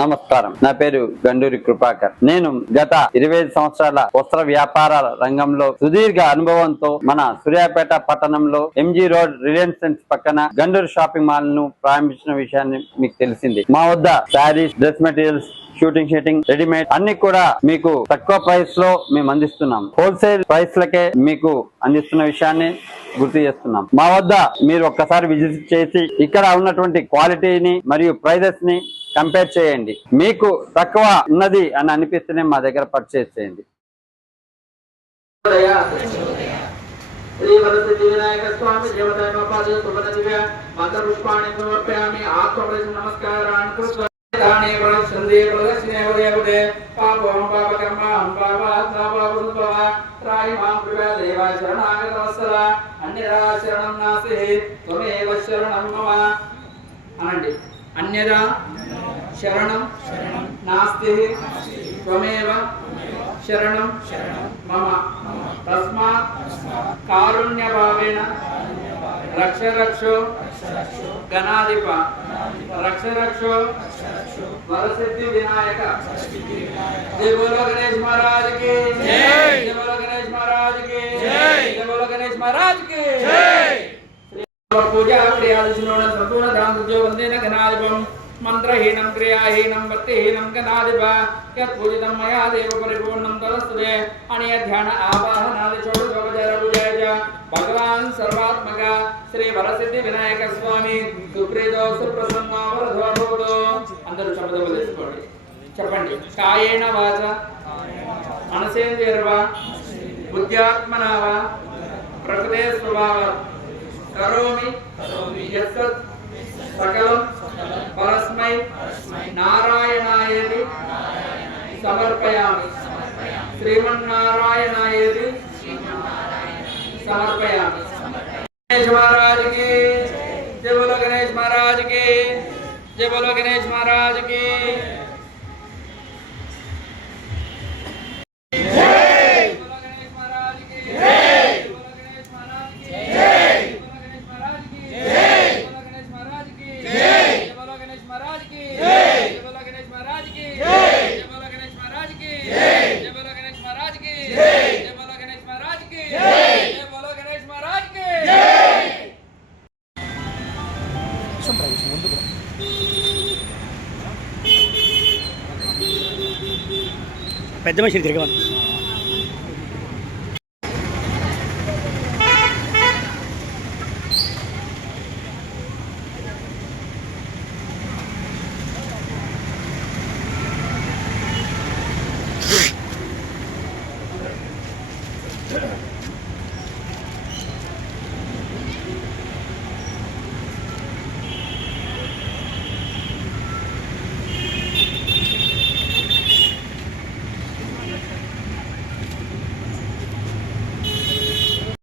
నమస్కారం. నా పేరు గండూరి కృపాకర్. నేను గత 25 సంవత్సరాల వస్త్ర వ్యాపారాల రంగంలో సుదీర్ఘ అనుభవంతో మన సూర్యాపేట పట్టణంలో ఎంజీ రోడ్ రిలయన్స్ ట్రెండ్స్ పక్కన గండూరి షాపింగ్ మాల్ ను ప్రారంభించిన విషయాన్ని మీకు తెలిసింది. మా వద్ద saris, dress materials, shooting readymade అన్ని కూడా మీకు తక్కువ ప్రైస్ లో మేము అందిస్తున్నాం. హోల్సేల్ ప్రైస్ లకే మీకు అందిస్తున్న విషయాన్ని గుర్తు చేస్తున్నాం. మా వద్ద మీరు ఒక్కసారి విజిట్ చేసి ఇక్కడ ఉన్నటువంటి క్వాలిటీని మరియు ప్రైజెస్ ని కంపేర్ చేయండి. మీకు తక్కువ ఉన్నది అని అనిపిస్తేనే మా దగ్గర పర్చేస్ చేయండి. శ్రీ వరసిద్ధి వినాయక స్వామి దేవతానోపాధి సుభద్రదివ్య మంత్రపుష్పాణి సమర్పయామి. ఆత్మప్రదక్షిణ నమస్కారాన్ని కృత్వా దానే ప్రదక్షిణే ప్రదక్షిణే వరేగుడే పాపం పాపకర్మం పాపాత్మాపాపసుభవ త్రాయి మాం కృపా దేవ శరణాగత వత్సల అన్యదా శరణం నాస్తి త్వమేవ శరణం మమ అనండి. అన్యదా శరణం నాస్తి త్వమేవ శరణం మమ తస్మాత్ కారుణ్యభావేన రక్ష రక్షో గణాధిప రక్ష రక్షో వరసిద్ధి వినాయక. జై బోలో గణేష్ మహారాజ్ కి జై. జై బోలో గణేష్ మహారాజ్ కి జై. జై బోలో గణేష్ మహారాజ్ కి జై. పూజా క్రియాదిశునోన సంపూర్ణ ధాంతుజో వందేన గణాధిపం మంత్రహీనం క్రియాహీనం భక్తిహీనం గణాధిప యత్పూజితం మయా దేవ పరిపూర్ణం తదస్తుతే అనియ ధ్యాన ఆవాహనాది షోడశోపచార పూజాయ భగవాన్ సర్వాత్మక శ్రీ వరసిద్ధి వినాయక స్వామి సుప్రీతో సుప్రసన్నో వరదోభూతో. అందరూ శబ్దములు తీసుకోండి, చెప్పండి. కాయేన వాచ మనసేంద్రియర్వా బుద్ధ్యాత్మనావా ప్రకృతే స్వభావాత్ కరోమి యత్సత్ సకలం పరస్మై నారాయణాయేతి సమర్పయామి. శ్రీమన్నారాయణాయేతి సమర్పయామి. గణేష్ మహారాజ్ కి జై. బోలో గణేష్ మహారాజ్ కి జై. బోలో గణేష్ మహారాజ్ కి పెద్ద మనిషి తిరగవాలి.